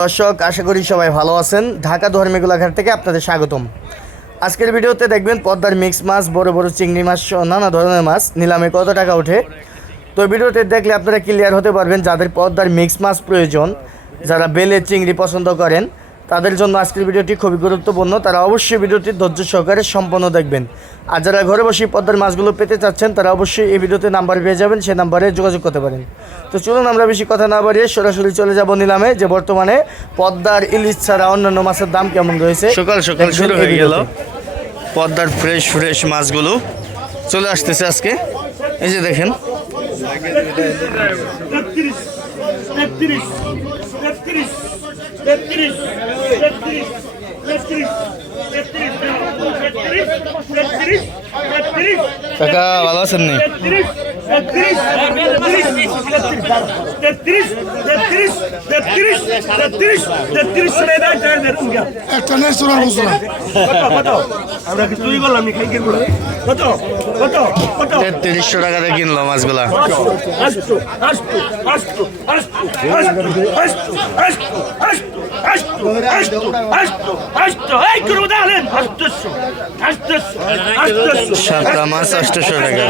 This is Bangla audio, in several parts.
দর্শক, আশা করি সবাই ভালো আছেন। ঢাকা ধর্মীগুলাঘাট থেকে আপনাদের স্বাগতম। আজকের ভিডিওতে দেখবেন পদ্মার মিক্স মাছ, বড় বড় চিংড়ি মাছ নানা ধরনের মাছ। নিলামে কত টাকা ওঠে? তো ভিডিওতে দেখলে আপনারা ক্লিয়ার হতে পারবেন যাদের পদ্মার মিক্স মাছ প্রয়োজন, যারা বেলে চিংড়ি পছন্দ করেন। তাদের জন্য আজকের ভিডিওটি খুবই গুরুত্বপূর্ণ। তারা অবশ্যই ভিডিওটি ধৈর্য সহকারে সম্পন্ন দেখবেন। আর যারা ঘরে বসে পদ্মার মাছগুলো পেতে চাচ্ছেন তারা অবশ্যই এই ভিডিওতে নাম্বার পেয়ে যাবেন সেই নাম্বারে যোগাযোগ করতে পারেন। তো চলুন আমরা বেশি কথা না বাড়িয়ে সরাসরি চলে যাব নিলামে যে বর্তমানে পদ্মার ইলিশ ছাড়া অন্যান্য মাছের দাম কেমন রয়েছে? সকাল সকাল শুরু হয়ে গেল। পদ্মার ফ্রেশ ফ্রেশ মাছগুলো চলে আসতেছে আজকে। এই যে দেখেন। তেত্রিশ তেত্রিশ তেত্রিশ তেত্রিশ কাকা ভালো আছেন নি একটা নেই শোনার বলছো আমরা কি তুই বললাম কত তেত্রিশশো টাকাতে কিনলো মাছগুলা মাছ অষ্টশো টাকা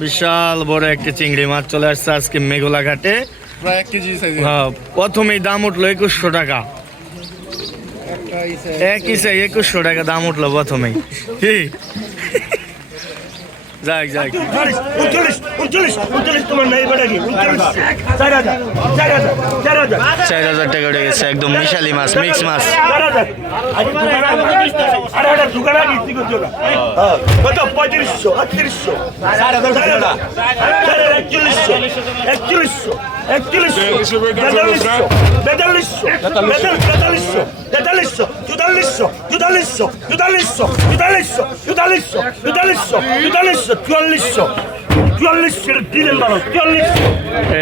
বিশাল বড় একটা চিংড়ি মাছ চলে আসছে আজকে মেঘলা ঘাটে হ্যাঁ, প্রথমেই দাম উঠল একুশশো টাকা। একই চাই একুশশো টাকা দাম উঠল প্রথমেই। যাক যাক। উনচল্লিশ উনচল্লিশ উনচল্লিশ তোমার নাই বেটা কি? উনচল্লিশ চার হাজার চার হাজার চার হাজার। চার হাজার টাকা উঠে গেছে একদম মিশালি মাছ মিক্স মাছ। চার হাজার। আগে দোকান দোকান আগে কি করছ না? কত? পঁয়ত্রিশশো আটত্রিশশো। চার হাজার চার হাজার একচল্লিশশো একচল্লিশশো একচল্লিশশো বেতাল্লিশশো তেতাল্লিশশো চুতাল্লিশশো চুতাল্লিশশো চুতাল্লিশশো চুতাল্লিশশো চুতাল্লিশশো চুতাল্লিশশো চুতাল্লিশশো চুয়াল্লিশশো চুয়াল্লিশশো ডিজেল বারো চুয়াল্লিশশো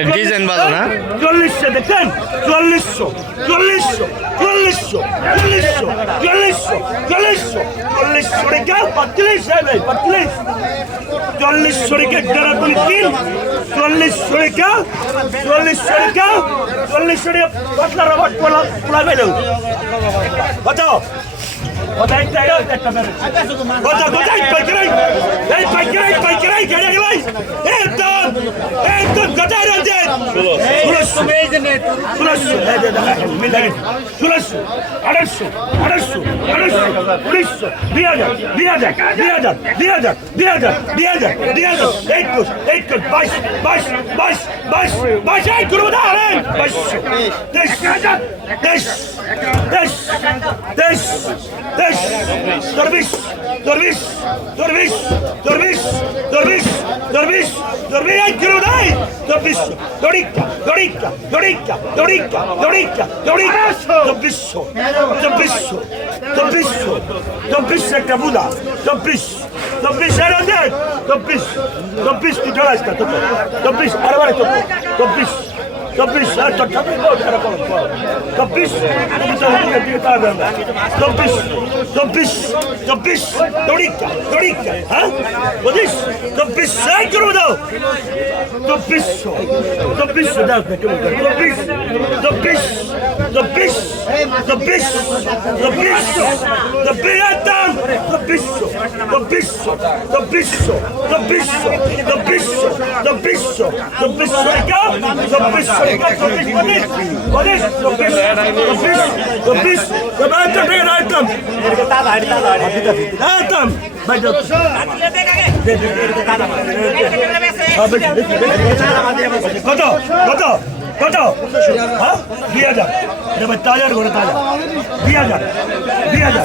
ডিজাইন ভালো না চুয়াল্লিশশো দেখেন চুয়াল্লিশশো চুয়াল্লিশশো চুয়াল্লিশশো চুয়াল্লিশশো চুয়াল্লিশশো চুয়াল্লিশশো চুয়াল্লিশশো রেখে পঁয়ত্রিশ হবে পঁয়ত্রিশ চুয়াল্লিশশো রেখে যারা তুমি তিন চুয়াল্লিশশো রেখে চুয়াল্লিশশো রেখে চুয়াল্লিশশো রেখে পাতলা রবার পোলা পোলা বেলো কত আড়াইশো আড়াইশো আড়াইশো উনিশশো দুই হাজার দুই হাজার দুই হাজার দুই হাজার দুই হাজার দুই হাজার দুই হাজার একুশ একুশ বাইশ বাইশ বাইশ বাইশ বাইশ এই করব না। আরে বাইশশো তেইশ তেইশ তেইশ তেইশ দরবিশ দরবিশ দরবিশ দরবিশ দরবিশ দরবিশ দরবিশ আই কিরো নাই দরবিশ দড়িকা দড়িকা দড়িকা দড়িকা দড়িকা দড়িকা দরবিশ দরবিশ দরবিশ দরবিশ একটা বুদা দরবিশ দরবিশ এর আগে দরবিশ দরবিশ তুই চলে আসতা দরবিশ আরে বারে দরবিশ চব্বিশ চব্বিশ চব্বিশ চব্বিশ চব্বিশ চব্বিশ চব্বিশ। চব্বিশ তুমি তো ওদিকে দিকে তাকাবে না। চব্বিশ চব্বিশ চব্বিশ দড়িকা হ্যাঁ বুঝিস চব্বিশ সাই করে দাও চব্বিশশো চব্বিশশো দাও না, কেমন করে? চব্বিশ চব্বিশ চব্বিশ চব্বিশ চব্বিশ চব্বিশ একদম চব্বিশশো চব্বিশশো চব্বিশশো চব্বিশশো চব্বিশশো চব্বিশশো চব্বিশশো একা চব্বিশশো একা চব্বিশ পঁচিশ পঁচিশ চব্বিশ চব্বিশ চব্বিশ চব্বিশ একদম একদম কত কত কত হ্যাঁ? দুই হাজার। এটা ভাই তাজার ঘরে তাজা। দুই হাজার দুই হাজার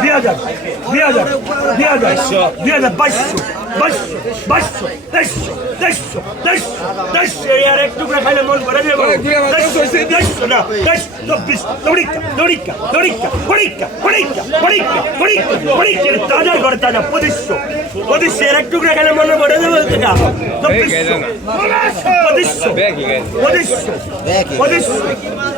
দুই হাজার দুই হাজার দুই হাজার দুই হাজার বাইশশো বাইশশো বাইশশো তেইশশো দেড়শো দেড়শো এই আর এক টুকরা খাইলে মন করে দেবো দেড়শো না দেড়শো চব্বিশ দৌড়িকা দৌড়িকা দৌড়িকা পরীক্ষা পরীক্ষা পরীক্ষা পরীক্ষা পরীক্ষা তাজা করে তাজা পঁচিশশো। পঁচিশশো এর এক টুকরা খাইলে মনে করে দেবো চব্বিশশো পঁচিশশো পঁচিশশো। পঁচিশশো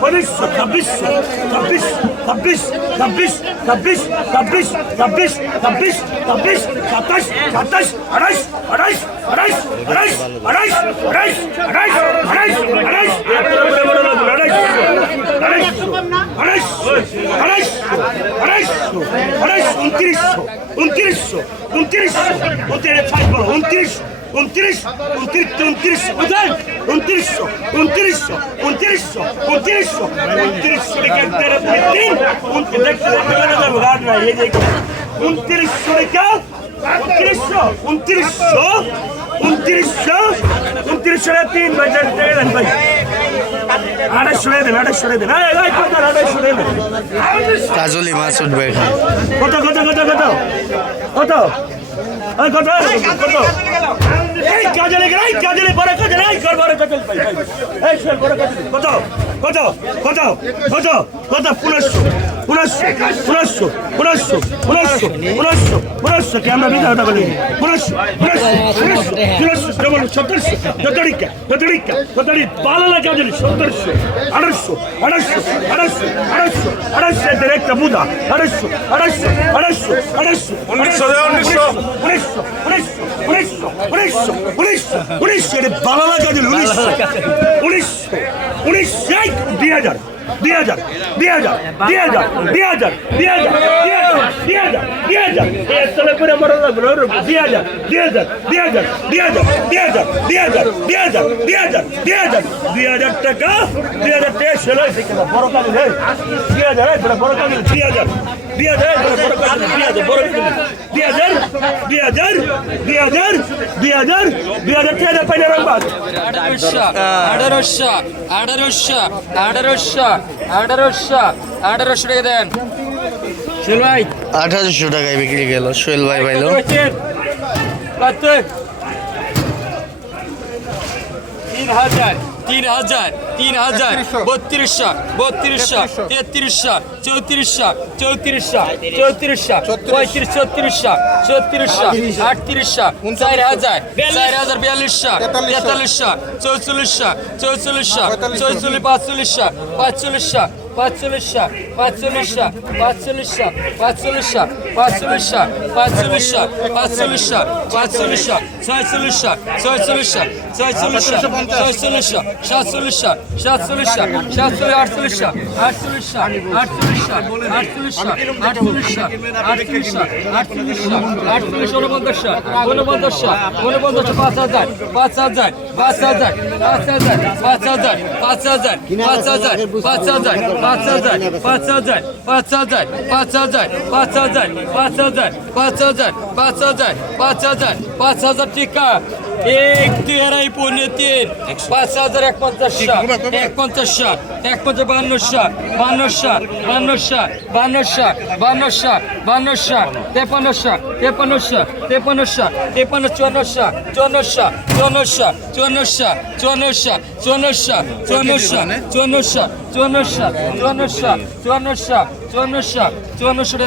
পঁচিশশো ছাব্বিশশো ছাব্বিশ ছাব্বিশ ছাব্বিশ ছাব্বিশ ছাব্বিশ ছাব্বিশ ছাব্বিশ ছাব্বিশ সাতাশ সাতাশ আঠাশ আঠাশ আঠাশ আঠাশ আঠাশ আঠাশ আঠাশ আঠাশ আঠাশ উনত্রিশশো উনত্রিশশো উনত্রিশশো উনত্রিশ উনত্রিশ কাজলি মাছ উঠবে কত কত কত কত কত কত কত এই কাজে লেগে এই কাজে লেগে বড় কাজে এই কর বড় কাজে এই সর বড় কাজে কত কত কত কত কত পুনশ্য পুনশ্য পুনশ্য পুনশ্য পুনশ্য পুনশ্য পুনশ্য কি আমরা বিধা কথা বলি পুনশ্য পুনশ্য পুনশ্য পুনশ্য যেমন সদস্য যতরিকা যতরিকা যতরি বালালা কাজে সদস্য আড়স্য আড়স্য আড়স্য আড়স্য আড়স্য একটা মুদা আড়স্য আড়স্য আড়স্য আড়স্য উনিশশো এটা বালালা কাজল উনিশশো উনিশশো এই, দুই হাজার দুই হাজার দুই হাজার দুই হাজার দুই হাজার দুই হাজার দুই হাজার দুই হাজার দুই হাজার করে মরো বলো দুই হাজার দুই হাজার দুই হাজার দুই হাজার দুই হাজার দুই হাজার দুই হাজার দুই হাজার দুই হাজার টাকা দুই হাজার টাকা ছেলে বড় কাজ দুই হাজার বড় কাজ দুই হাজার দুই হাজার দুই হাজার দুই হাজার দুই হাজার দুই হাজার দুই হাজার দুই হাজার টাকা পাইলে রাখবা আঠারোশো আঠারোশো আঠারোশো আঠারোশো আঠারোশো টাকা দেন। চল ভাই। আঠারোশো টাকায় বিক্রি গেল সোহেল ভাই পাইলো। তিন হাজার। তিন হাজার তিন হাজার বত্রিশশো বত্রিশশো তেত্রিশশো চৌত্রিশশো চৌত্রিশশো চৌত্রিশশো পঁয়ত্রিশ ছত্রিশশো ছত্রিশশো আটত্রিশশো চার হাজার চার হাজার বিয়াল্লিশশো তেতাল্লিশশো। চৌচল্লিশশো চৌচল্লিশশো চৌচল্লিশ পাঁচচল্লিশশো পাঁচচল্লিশশো পাঁচচল্লিশশো পাঁচচল্লিশশো পাঁচচল্লিশশো পাঁচচল্লিশশো পাঁচচল্লিশশো পাঁচচল্লিশশো পাঁচচল্লিশশো পাঁচচল্লিশশো, ছয়চল্লিশশো ছয়চল্লিশশো ছয়চল্লিশশো ছয়চল্লিশশো, সাতচল্লিশশো সাতচল্লিশশো, সাতচল্লিশ, আটচল্লিশশো আটচল্লিশশো আটচল্লিশশো আটচল্লিশশো আটচল্লিশশো আটচল্লিশশো আটচল্লিশ, ঊনপঞ্চাশশো ঊনপঞ্চাশশো ঊনপঞ্চাশশো পাঁচ হাজার পাঁচ হাজার পাঁচ হাজার পাঁচ হাজার পাঁচ হাজার পাঁচ হাজার পাঁচ হাজার পাঁচ হাজার পাঁচ হাজার পাঁচ হাজার পাঁচ হাজার পাঁচ হাজার পাঁচ হাজার পাঁচ হাজার পাঁচ হাজার পাঁচ হাজার পাঁচ হাজার পাঁচ হাজার টিকা। এক পৌনে তিন পাঁচ হাজার এক পঞ্চাশ এক পঞ্চাশ এক পঞ্চাশ তেপান্ন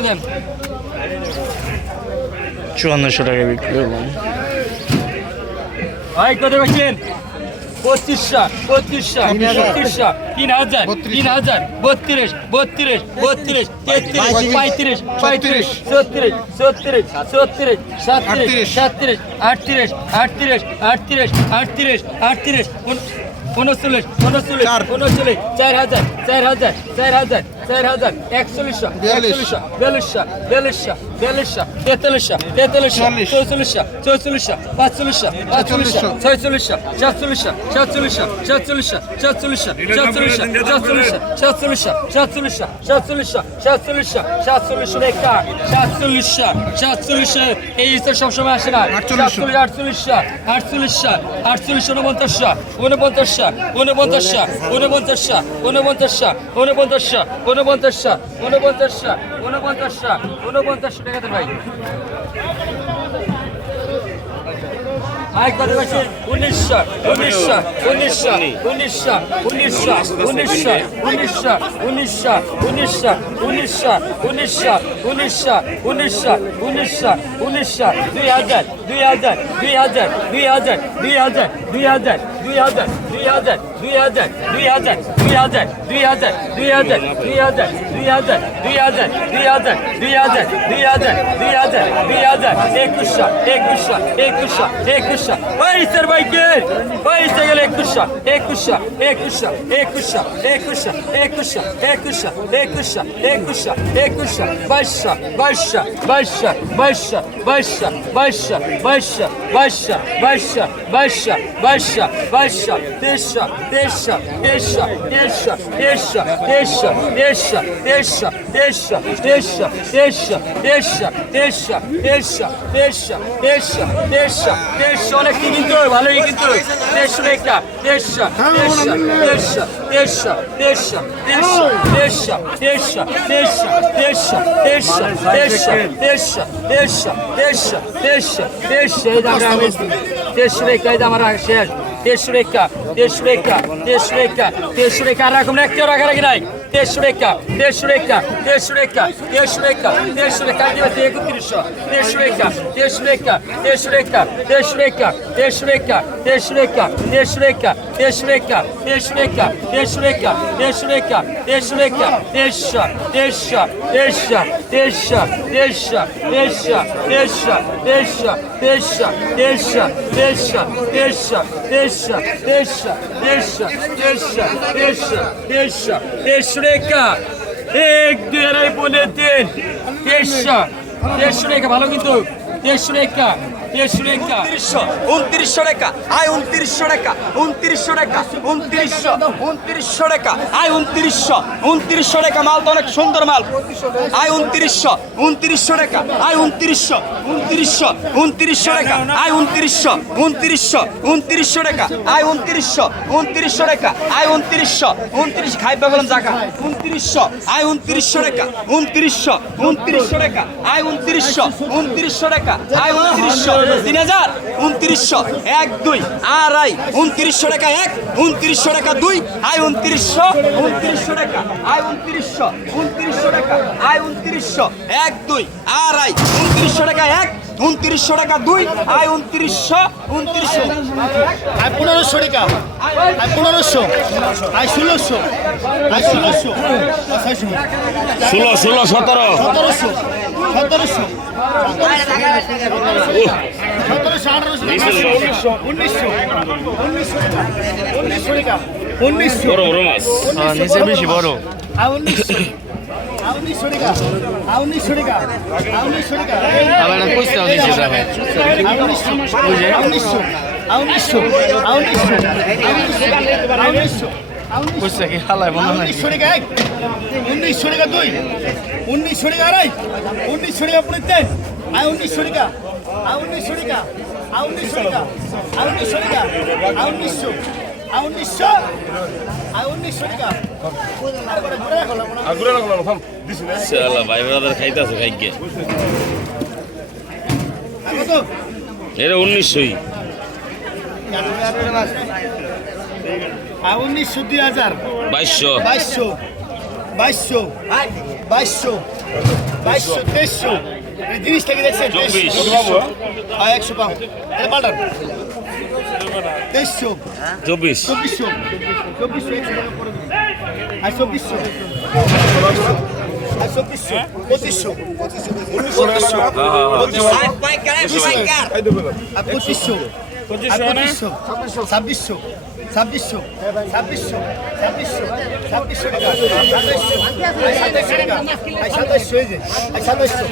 দেন চুয়ান্নশো টাকায় বিক্রি করলাম ভাই কত বেছেন পঁচিশশো পঁচিশশো ছত্রিশশো তিন হাজার তিন হাজার বত্রিশ বত্রিশ বত্রিশ তেত্রিশ পঁয়ত্রিশ পঁয়ত্রিশ ছত্রিশ। ছত্রিশ ছত্রিশ সাতত্রিশ সাতত্রিশ আটত্রিশ আটত্রিশ আটত্রিশ আটত্রিশ আটত্রিশ উনচল্লিশ উনচল্লিশ উনচল্লিশ চার হাজার চার হাজার চার হাজার চার হাজার একচল্লিশশো একচল্লিশশো বিয়াল্লিশশো বিয়াল্লিশশো বিয়াল্লিশশো তেতাল্লিশশো তেতাল্লিশশো চৌচল্লিশশো চৌচল্লিশশো পাঁচচল্লিশশো পাঁচচল্লিশশো ছয়চল্লিশশো সাতচল্লিশশো সাতচল্লিশশো সাতচল্লিশশো সাতচল্লিশশো সাতচল্লিশশো সাতচল্লিশশো সাতচল্লিশশো সাতচল্লিশশো সাতচল্লিশশো সাতচল্লিশশো রেখা সাতচল্লিশশো সাতচল্লিশশো এই তো সবসময় আসে না সাতচল্লিশ আটচল্লিশশো আটচল্লিশশো আটচল্লিশশো উনপঞ্চাশশো উনপঞ্চাশশো উনপঞ্চাশশো উনপঞ্চাশশো উনপঞ্চাশশো উনপঞ্চাশশো উনপঞ্চাশশো উনপঞ্চাশ সাত উনপঞ্চাশ সাত টাকা ভাই। উনিশশো উনিশশো উনিশশো উনিশশো উনিশশো উনিশশো উনিশশো উনিশশো উনিশশো উনিশশো উনিশশো উনিশশো উনিশশো উনিশশো উনিশশো দুই হাজার দুই হাজার দুই হাজার দুই হাজার দুই হাজার দুই হাজার দুই হাজার দুই হাজার দুই হাজার দুই হাজার দুই হাজার দুই হাজার দুই হাজার দুই হাজার দুই হাজার দুই হাজার দুই হাজার দুই হাজার দুই হাজার দুই হাজার দুই হাজার একুশশো একুশশো একুশশো একুশশো পয়সার বাইকে পয়সা গেলে একুশশো একুশশো একুশশো একুশশো একুশশো একুশশো একুশশো একুশশো একুশশো একুশশো বাইশশো বাইশশো বাইশশো বাইশশো বাইশশো বাইশশো বাইশশো বাইশশো বাইশশো বাইশশো বাইশশো বাইশশো তেইশশো তেইশশো তেইশশো তেইশশো তেইশশো তেইশশো তেইশশো তেইশশো তেইশশো তেইশশো তেইশশো তেইশশো তেইশশো তেইশশো তেইশশো তেইশশো তেইশশো অনেক কি কিন্তু ভালোই কিন্তু তেইশশো একটা তেইশশো তেইশশো তেইশশো তেইশশো তেইশশো তেইশশো তেইশশো তেইশশো তেইশশো তেইশশো তেইশশো তেইশশো তেইশশো তেইশশো তেইশশো এই দাম আমি তেইশশো রেখা এই দাম আমার শেষ তেইশশো রেখা তেইশশো রেখা তেইশশো রেখা তেইশশো রেখা আর রকম একটা রাখা রাখি নাই তেইশশো রেখা তেইশশো রেখা তেইশশো রেখা তেইশশো রেখা তেইশশো রেখা দিবস একত্রিশশো তেইশশো রেখা তেইশশো রেখা তেইশশো রেখা তেইশশো রেখা তেইশশো রেখা তেইশশো রেখা তেইশশো রেখা তেইশশো রেখা তেইশশো রেখা তেইশশো রেখা তেইশশো রেখা তেইশশো রেখা তেইশশো তেইশশো তেইশশো তেইশশো তেইশশো তেইশশো তেইশশো তেইশশো তেইশশো তেইশশো তেইশশো তেইশশো তেইশশো তেইশশো তেইশশো তেইশশো তেইশশো তেইশশো দেড়শো এক দুই আড়াই বলে তিন। দেড়শো দেড়শো টাকা ভালো কিন্তু। দেড়শো টাকা উনত্রিশশো উনত্রিশশো টাকা আয় উনত্রিশশো টাকা উনত্রিশশো টাকা উনত্রিশশো উনত্রিশশো টাকা আয় উনত্রিশশো উনত্রিশশো টাকা মাল তো অনেক সুন্দর মাল। আয় উনত্রিশশো উনত্রিশশো টাকা আয় উনত্রিশশো উনত্রিশশো উনত্রিশশো টাকা আয় উনত্রিশশো উনত্রিশশো উনত্রিশশো টাকা আয় উনত্রিশশো উনত্রিশশো টাকা আয় উনত্রিশশো, উনত্রিশ খাইবা বললাম জায়গা উনত্রিশশো, আয় তিন হাজার উনত্রিশশো এক দুই আড়াই উনত্রিশশো টাকা এক উনত্রিশশো টাকা দুই আয় উনত্রিশশো উনত্রিশশো টাকা আয় উনত্রিশশো উনত্রিশশো টাকা আয় উনত্রিশশো এক দুই আড়াই উনত্রিশশো টাকা এক উনত্রিশশো টাকা দুই আয় উনত্রিশশো উনত্রিশশো। আয় পনেরোশো টাকা। আয় পনেরোশো। আয় ষোলোশো। আয় ষোলোশো। ষোলো ষোলো সতেরো। সতেরোশো। সতেরোশো। সতেরোশো আঠারোশো উনিশশো উনিশশো উনিশশো টাকা উনিশশো বড় বড় মাছ। নিচে বেশি বড়। উনিশশো। উনিশশো উনিশশো উনিশশো। বুঝছে কি? হালায় মনে হয় উনিশশো টাকা এক উনিশশো টাকা দুই উনিশশো টাকা আড়াই উনিশশো টাকা পুরো তিন আর উনিশশো টাকা আর উনিশশো টাকা আর উনিশশো টাকা আর উনিশশো টাকা আর উনিশশো আর উনিশশো আর উনিশশো টাকা উনিশশোই উনিশশো দুই হাজার। বাইশশো। বাইশশো। বাইশশো। বাইশশো। বাইশশো তেইশশো। এই জিনিসটাকে দেখছেন? আর একশো পাও এটা পাল্টান। তেইশশো। চব্বিশ। চব্বিশশো। চব্বিশশো। আর চব্বিশশো। আর চব্বিশশো। পঁচিশশো। পঁচিশশো। পঁচিশশো। পঁচিশশো। ছাব্বিশশো। ছাব্বিশশো ছাব্বিশশো ছাব্বিশশো ছাব্বিশশো টাকা। সাতাইশশো সাতাইশশো টাকা। আর সাতাইশশো এই যে আর সাতাইশশো।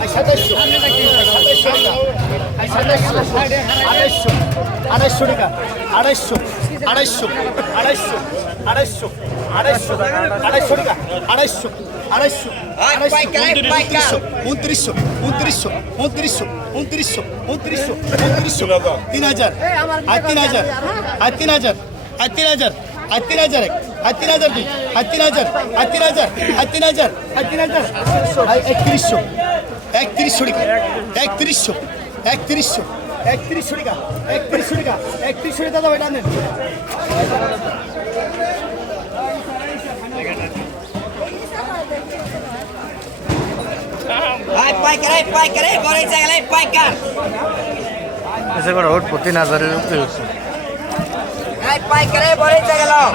আর সাতাইশশো সাতাইশশো টাকা। আর সাতাইশশো আড়াইশো আড়াইশো টাকা। আড়াইশো আড়াইশো আড়াইশো আড়াইশো আড়াইশো আড়াইশো টাকা আড়াইশো আড়াইশো আড়াইশো উনত্রিশশো উনত্রিশশো উনত্রিশশো উনত্রিশশো উনত্রিশশো উনত্রিশশো তিন হাজার। আর তিন হাজার। আর তিন হাজার। আর তিন হাজার। আর তিন হাজার এক। আর তিন হাজার দুই। আর তিন হাজার। আর তিন হাজার। আর তিন হাজার। আর তিন হাজার। একত্রিশশো। একত্রিশশো টাকা। একত্রিশশো। একত্রিশশো। একত্রিশশো টাকা। একত্রিশশো টাকা। একত্রিশশো টাকা দাদা এটা নেন পাইকার এই পাইকার এই বড় জায়গা এই পাইকার এসে করে ওট প্রতি হাজারের উপরে হচ্ছে এই পাইকার এই বড় জায়গা লাও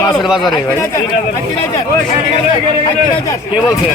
মাছের বাজারে কে বলছেন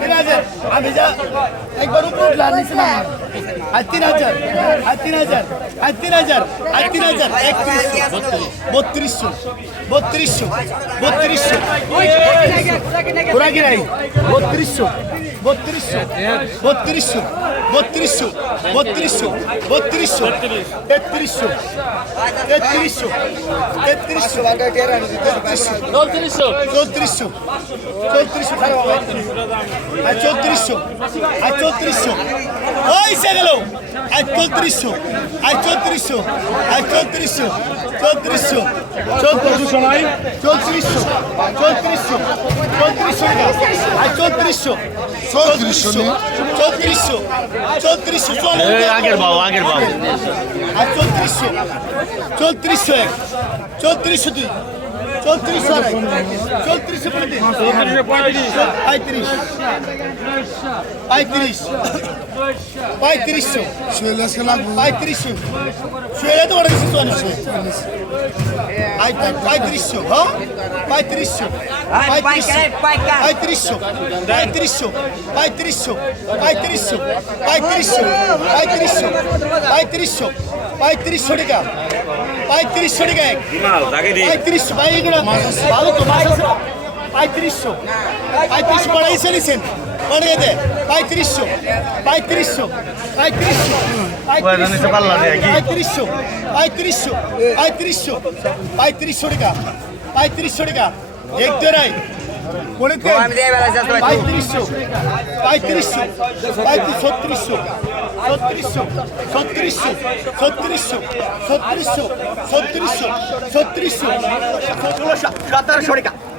তিন হাজার আমি যা একবার উপর উঠলাম নিচে না আর তিন হাজার, আর তিন হাজার, আর তিন হাজার, আর তিন হাজার বত্রিশশো বত্রিশশো বত্রিশশো ঘোরা গিরাই বত্রিশশো বত্রিশশো বত্রিশশো বত্রিশশো বত্রিশশো আর চৌত্রিশশো আর চৌত্রিশশো ওই সে গেল আর চৌত্রিশশো আর চৌত্রিশশো আর চৌত্রিশশো চৌত্রিশশো চৌত্রিশশো চৌত্রিশশো চৌত্রিশশো চৌত্রিশশো আর চৌত্রিশশো চৌত্রিশশো চৌত্রিশশো চৌত্রিশশো আগের বাবু আগের বাবু। আর চৌত্রিশশো চৌত্রিশশো এক চৌত্রিশশো দুই চৌত্রিশশো আড়াই চৌত্রিশশো পঁয়ত্রিশ। পঁয়ত্রিশ। পঁয়ত্রিশ। পঁয়ত্রিশশো। পঁয়ত্রিশশো। শুয়ে তো অনেক অনেক পঁয়ত্রিশশো হ্যাঁ পঁয়ত্রিশশো। পঁয়ত্রিশশো। পঁয়ত্রিশশো। পঁয়ত্রিশশো। পঁয়ত্রিশশো। পঁয়ত্রিশশো। পঁয়ত্রিশশো। পঁয়ত্রিশশো। পঁয়ত্রিশশো টাকা। পঁয়ত্রিশশো টাকা এক। পঁয়ত্রিশশো ভাই এগুলো ভালো তো মাছ আছে পঁয়ত্রিশশো। পঁয়ত্রিশশো বাড়াইছে নিছেন? বাড়িয়ে দে। পঁয়ত্রিশশো পঁয়ত্রিশশো পঁয়ত্রিশশো? পঁয়ত্রিশশো পঁয়ত্রিশশো পঁয়ত্রিশশো পঁয়ত্রিশশো টাকা পঁয়ত্রিশশো টাকা। এক দেড়াই পঁয়ত্রিশশো পঁয়ত্রিশশো পঁয়ত্রিশ ছত্রিশশো। ছত্রিশশো ছত্রিশশো ছত্রিশশো ছত্রিশশো ছত্রিশশো ছত্রিশশো সত্রিশ সতেরোশো টাকা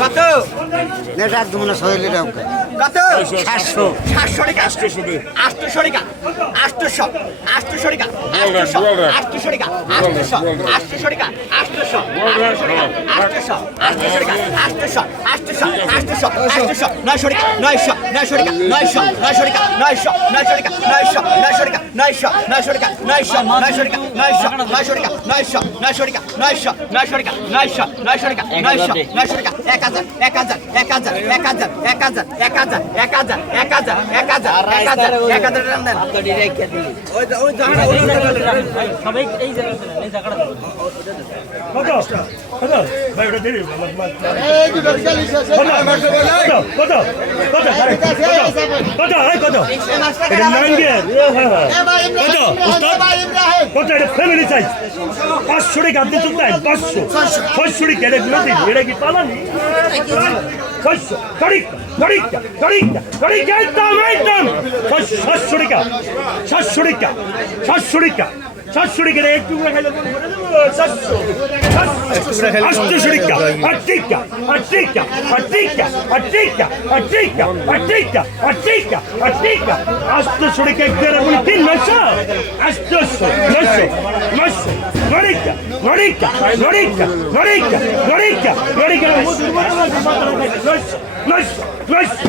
কত? এটা দু না শহীদ কত? সাতশো। সাতশো টাকা। আটশো আটশোশো টাকা। আটশোশো আটশোশো টাকা। আটশোশো আটশোশো টাকা। আটশোশো আটশোশো টাকা। আটশোশো আটশোশো আটশোশো টাকা। আটশোশো আটশোশো আটশোশো আটশোশো নয়শো নয়শো। নয়শো টাকা নয়শো নয়শো টাকা নয়শো নয়শো টাকা নয়শো নয়শো টাকা নয়শো নয়শো টাকা নয়শো নয়শো টাকা নয়শো নয়শো টাকা নয়শো নয়শো টাকা নয়শো নয়শো টাকা নয়শো নয়শো টাকা নয়শো নয়শো টাকা এক হাজার এক হাজার এক হাজার এক হাজার এক হাজার এক হাজার এক হাজার এক হাজার এক হাজার এক হাজার এক হাজার টাকা দেন কত কত ভাই ওটা দিবি কত কত কত কত? আরে, কত? কত? কত? এটা ফ্যামিলি সাইজ পাঁচশো টাকা আপনি পাঁচশো। ছয়শো টাকা এটা নদী এটা কি পালানি? ছয়শো। টাকা। সাতশো টাকা সাতশো টাকা। সাতশো টাকা রে, একটু করে খাইলে সাতশো আটশো টাকা। আটিকা আটিকা আটিকা আটিকা আটিকা আটিকা আটিকা আটিকা আটশো টাকা। এক দেড় বলি তিন নয়শো আটশো নয়শো নয়শো নরিকা নরিকা নরিকা নরিকা নরিকা নরিকা নয়শো নয়শো নয়শো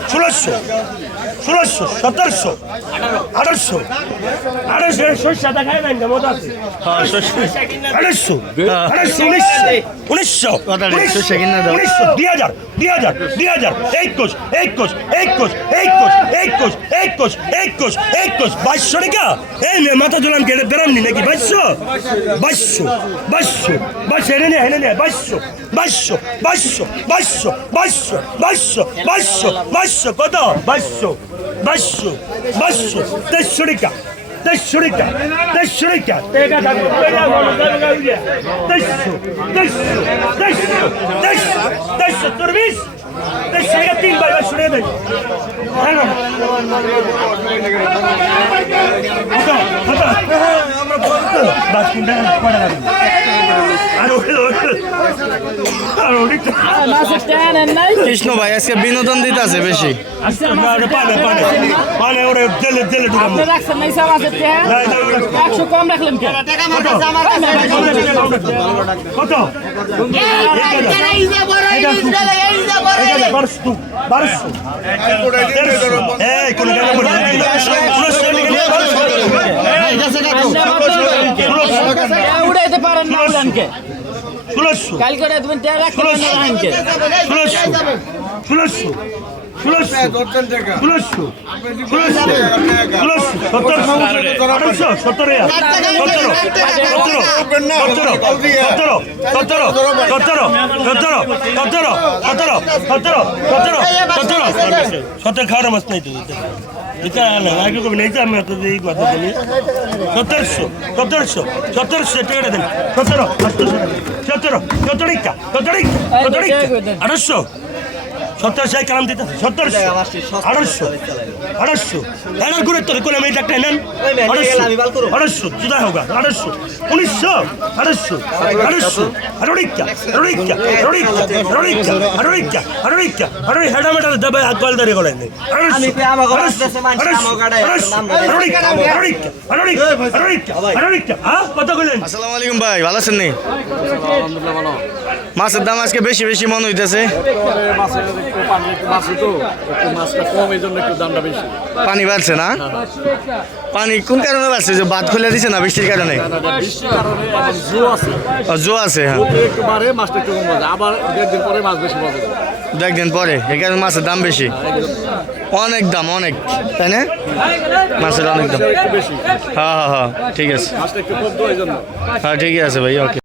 ষোলোশো ষোলোশো, সতেরোশো, আঠারোশো। আঠারোশো। সরষে দেখায় শস্য আড়াইশো আড়াইশো উনিশশো উনিশশো। উনিশশো দুই হাজার দুই হাজার দুই হাজার একুশ একুশ একুশ একুশ একুশ একুশ একুশ একুশ, বাইশশো টাকা। এই নে, মাথা জোলাম কেটে বেরোননি নাকি? বাইশশো? বাইশশো বাইশশো বাইশশো, এনে নে এনে নে, বাইশশো বাইশশো বাইশশো বাইশশো বাইশশো বাইশশো বাইশশো বাইশশো কত? বাইশশো বাইশশো বাইশশো তেইশশো টাকা তেইশশো টাকা তেইশশো টাকা। তেইশশো তেইশশো তেইশশো তেইশশো তেইশশো তোর তেইশশো টাকা তিন বার বার শুনে দেয়। হ্যাঁ কত কত বাস কোনটা লাগবে কৃষ্ণ ভাই আজকে বিনোদন দিতে আছে বেশি কোন? ఎవడైతే పారన్నాడానికి చూడొచ్చు కలికడే తుమ్మి తేరా కొనడానికి చూడొచ్చు చూడొచ్చు సత్తర ఖారం వస్తాయి ఇక నాకు నైతే అమ్మే వస్తుంది ఈ కథ সতেরোশো সতেরোশো সতেরোশো টাকাটা দেন। সতেরো সতেরো সতেরো সতেরো সতেরো আঠারোশো। সত্তর সাই কালাম দিতে সত্তরশো আঠারোশো। আঠারোশো। এনার করে তোর কোলে মেয়ে একটা নেন আঠারোশো আঠারোশো জুদা হোক আঠারোশো। উনিশশো আঠারোশো আঠারোশো। আঠারোইকা আঠারোইকা আঠারোইকা আঠারোইকা আঠারোইকা আঠারোইকা আঠারোই হেডা মেটা দেবে আকল দাঁড়িয়ে আসসালামু আলাইকুম ভাই ভালো আছেন মাছের দাম আজকে বেশি বেশি মনে হইতেছে। পানি একটু মাছি তো একটু মাছটা কম এই জন্য একটু দামটা বেশি। পানি বাড়ছে না? পানি কোন কারণে বাড়ছে? যে বাদ খুলে দিছে না বৃষ্টির কারণে? বৃষ্টির কারণে এখন আছে। জো আছে হ্যাঁ। জু একটু বাড়ে মাছটা একটু কম বাজে আবার দেড় পরে মাছ বেশি বাজে দু একদিন পরে? এই কারণে মাছের দাম বেশি? অনেক দাম অনেক। তাই না? মাছের অনেক দাম। হ্যাঁ হ্যাঁ হ্যাঁ ঠিক আছে। হ্যাঁ ঠিকই আছে ভাই ওকে।